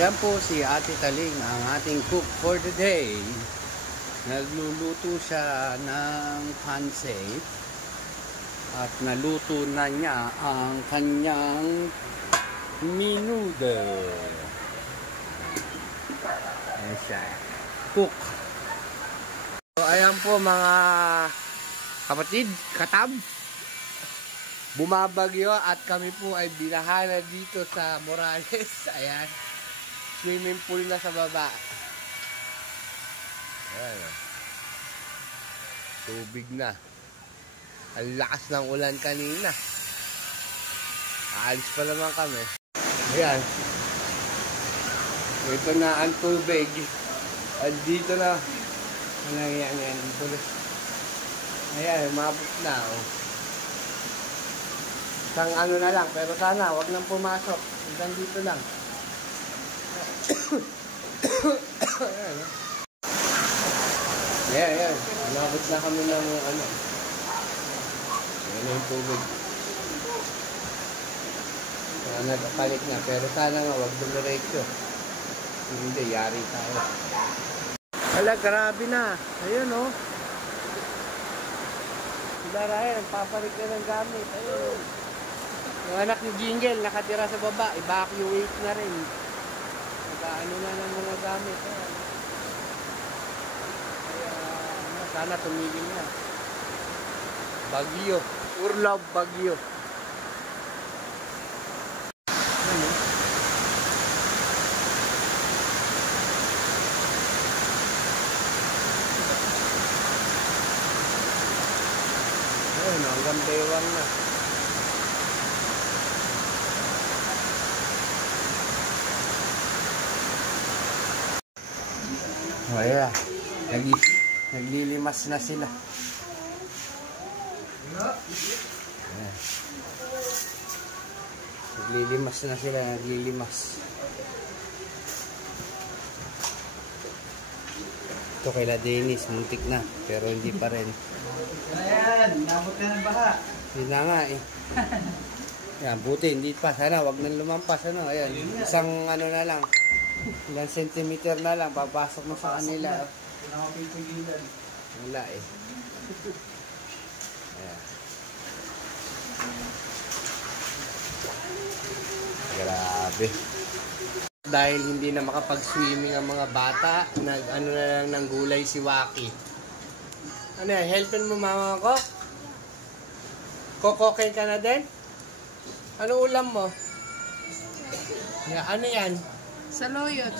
Ayan po si Ate Taling, ang ating cook for the day. Nagluluto siya ng pancit at naluto na niya ang kanyang menudo. Ayan siya. Cook. So, ayan po mga kapatid, katab. Bumabagyo at kami po ay binahala dito sa Morales. Ayan. Swimming pool na sa baba. Ayan. Tubig na. Ang lakas ng ulan kanina. Aalis pa naman kami. Ayan. Ito na ang tubig. At dito na. Ano yan? Ayan, mabot na. Oh. Isang ano na lang. Pero sana, wag nang pumasok. Hanggang dito lang. Ayan. Nabot na kami ng ano. Ayan yung tubig. Nagpapalit na. Pero sana nga, wag dumiretso. Hindi, yari tayo. Wala, grabe na. Ayun, oh. Sila Ryan, nagpapalit na ng gamit. Ayun. Yung anak ni Jingle, nakatira sa baba. Evacuate na rin. Ano na ng mga gamit. Kaya, sana tumigil na. Bagyo. Urlaub bagyo. Ayun, hanggang bewang na. Ayan. Naglilimas na sila. Ayan. Naglilimas. Ito kaila Dennis, muntik na. Pero hindi pa rin. Ayan, nabot ka ng baha. Hindi na nga eh. Ayan, buti, hindi pa. Sana, wag nang lumampas. Ano? Ayan, isang ano na lang. Ilang centimeter na lang, papasok mo sa kanila. Pinakapipigilan. Wala eh. Ayan. Grabe. Dahil hindi na makapag-swimming ang mga bata, nag-ano na lang ng gulay si Waki. Ano yan, helpin mo mama ko? Kokokay ka na din? Ano ulam mo? Yeah, ano yan? Saluyot.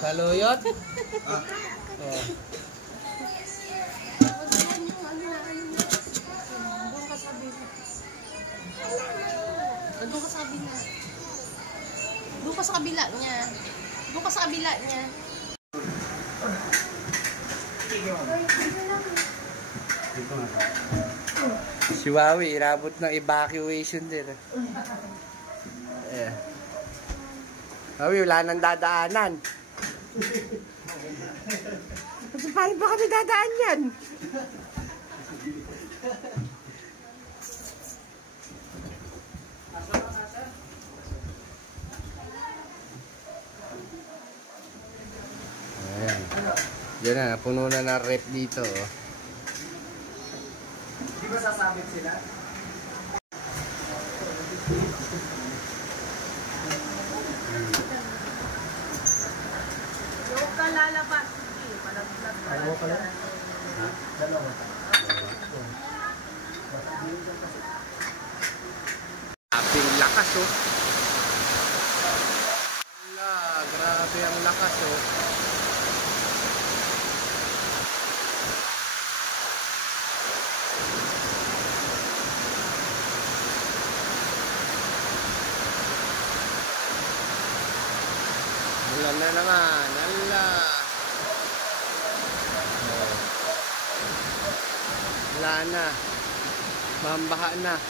Saluyot? Ah. Oh. Doon ka sa kabila niya. Si Wawi, irabot ng evacuation din. Ayan. Wawi, wala nang dadaanan. Kasi paano ba kami dadaan yan? Ayan. Diyan na, puno na ng rep dito. Oh. Di ba sasabit sila? Huwag ka lalabas. Dalawa pala? Ha? Dalawa. Abing lakas oh. Wala, grabe ang lakas oh. Ulan na naman, ala. Oh. Wala na. Mambaha na.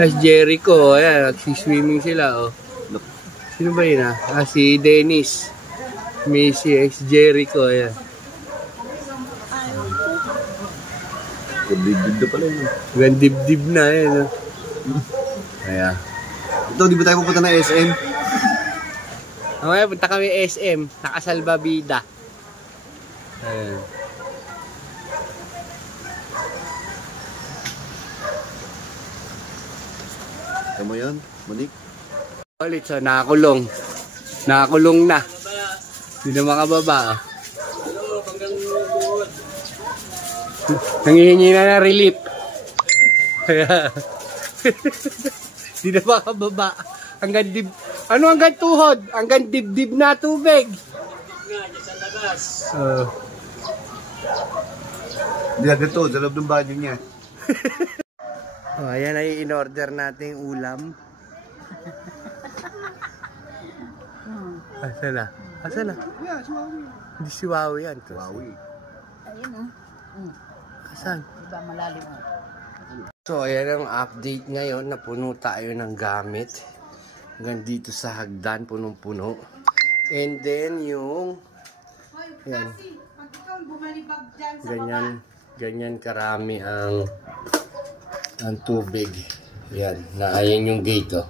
Si Jericho, ayan, nagsiswimming sila, oh. Sino ba yun, ah? Si Dennis. Si Jericho, ayan. Dibdib na pala yun. Dibdib na, ayan, oh. Ayan. Ito, di ba tayo pupunta na SM? Okay, punta kami SM, nakasalbabida. Ayan. Ito mo yun, Monique? Ulit, so nakakulong. Nakakulong na. Hindi na makababa. Nangihingi na na relief. Hindi na makababa. Hanggang hanggang tuhod? Hanggang dibdib na tubig. Hindi na dito, sa loob ng banyo niya. Ayan ay in-order nating ulam. Asa na? Asa na? Yeah, Chihuahua. Hindi si Wawi yan. Chihuahua. Ayun o. Asan? Diba malalim o. So ayan ang update ngayon. Napuno tayo ng gamit. Hanggang dito sa hagdan, punong-puno. And then yung yan. Ganyan karami ang tubig. Yan, naayan yung gate, oh.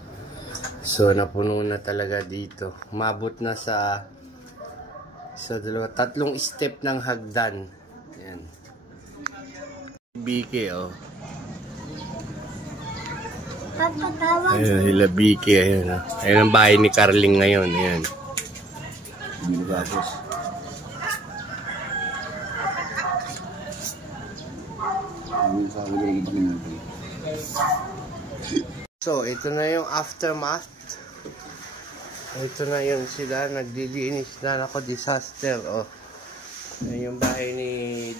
So napuno na talaga dito. Umabot na sa tatlong step ng hagdan. Yan. Bike, oh. Ayun, hila Bike, ayun, oh. Ayun ang bahay ni Carling ngayon, ayan. Hindi na tapos. So, ito na yung aftermath. Ito na yung sila, naglilinis na ako, disaster, oh. Ayan yung bahay ni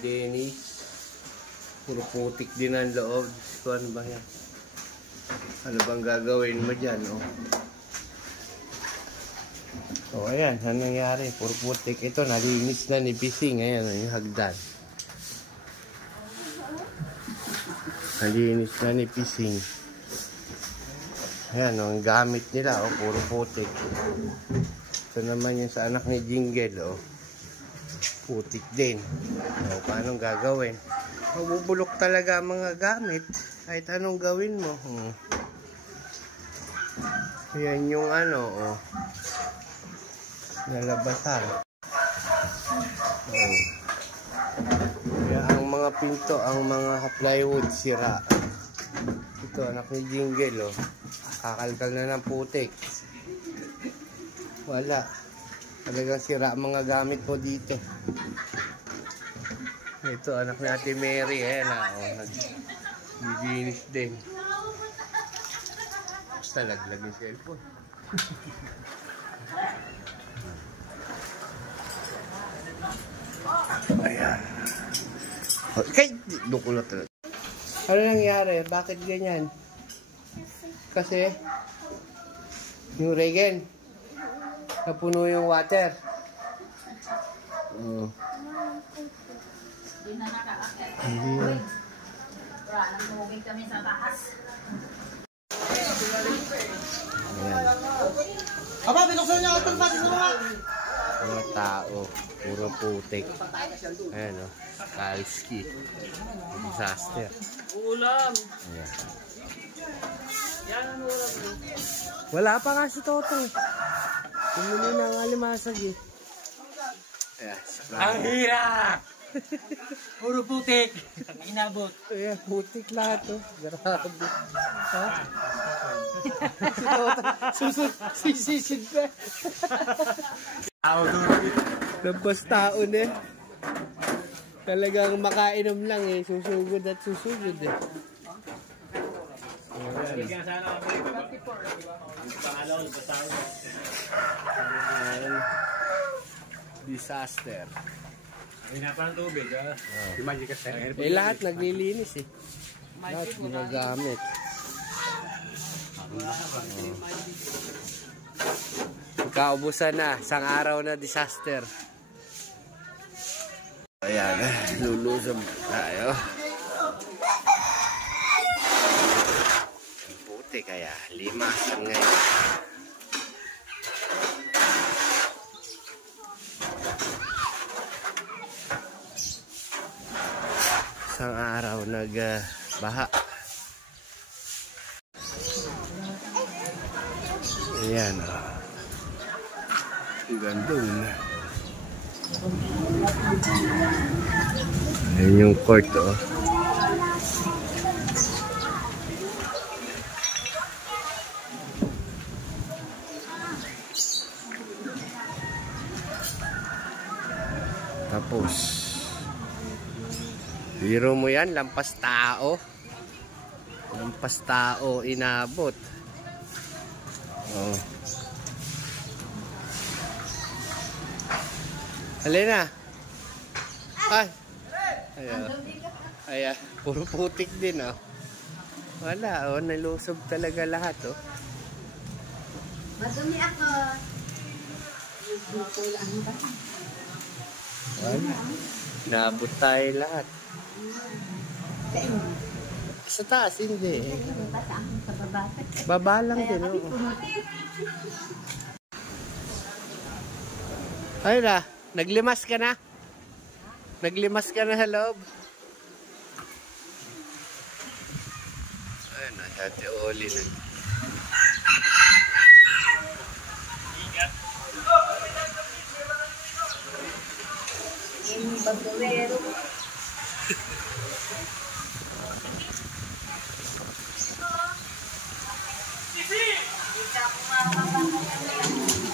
Dennis. Puro putik din ang loob. So, ano ba yan? Ano bang gagawin mo dyan, oh? So, ayan, ano nangyari? Puro putik. Ito, nalinis na ni Pising. Ayan, yung hagdan. Nalinis na ni Pising. Ayan, ang gamit nila, oh, puro putik. Ito naman yung sa anak ni Jingle, oh. Putik din. O, paano gagawin? Mabubulok talaga ang mga gamit. Kahit anong gawin mo. Ayan yung ano, oh. Nalabasan. Oh. Kaya ang mga pinto, ang mga plywood, sira. Ito, anak ni Jingle, oh. Kakalkal na ng putik. Wala. Talagang sira ang mga gamit mo dito. Ito, anak ni Ate Mary. Ayan na. Naglinis din. Basta laglag yung cellphone. Ayan. Kay, doon ko na talaga. Ano nangyari? Bakit ganyan? Kasi yung regen napuno yung water. Oh. Hindi na nakakakit. Hindi na. Wala nang tumugin kami sa taas. Ayan. Aba, binuksan niya ako pati sa mga. Mga tao. Puro putik. Ayan, oh. Kalski. Disaster. Ulam. Ayan. Yan ang ulam. Wala pa nga si Toto. Tumuli na ang alimasag, eh. Ayan. Ang hirap! Puro putik. Ang inabot. Ayan, putik lahat, oh. Grabe. Ha? Si Toto. Sisisid pa. Labas taon, eh. Talagang makainom lang, eh. Susugod at susugod, eh. Disaster. Hinapan ng tubig, ha? Eh, lahat naglilinis, eh. Lahat ginagamit. Kaubusan na. Isang araw na disaster. Ayan, lulusob tayo. puti kaya 5 ngayon. Isang araw nagbaha. Ayan o. Gandun. Ayan yung court o. Tapos biro mo yan, lampas tao. Lampas tao inabot. Oh. Halina. Ay. Ayan. Ayan. Puro putik din oh. Wala oh, nalusob talaga lahat oh. Madumi ako. Wala. Naabot tayo lahat. Sa taas, hindi. Baba lang din. Oh. Ayun na. Naglimas ka na? Naglimas ka na sa loob? Ayun na. Dati oli na. Yung bagawero.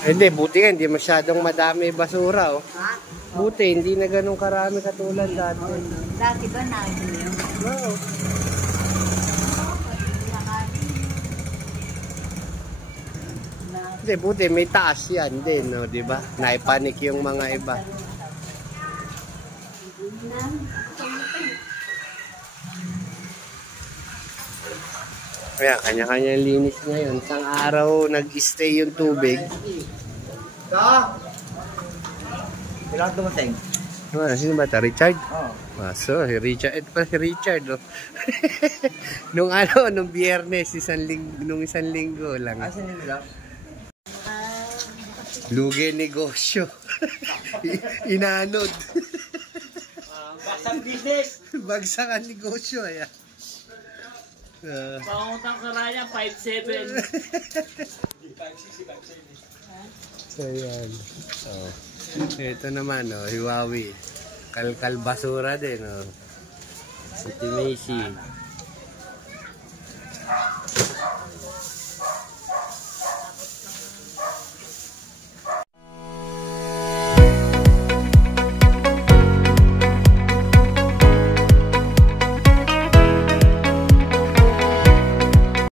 Hindi, buti nga, hindi masyadong madami basura, oh. Ha? Buti, hindi na ganun karami katulad dati. Dati ba nakikita yun? Oo. Hindi, buti, may taas yan din, no, di ba? Naipanik yung mga iba. Kaya, kanya-kanya linis ngayon. Isang araw, nag-stay yung tubig. Kailangan dumating. Sino ba ito? Richard? Oo. So, si Richard. Ito pa si Richard, no? nung biyernes, nung isang linggo lang. Asan yung nila? Lugi negosyo. Inanod. Baksang business. Bagsak ang negosyo, ayan. Pangutang sa raya, 5-7. So, ayan. Oh. Ito naman, oh, Hiwawi. Kalkal basura din, oh. Si Timacy.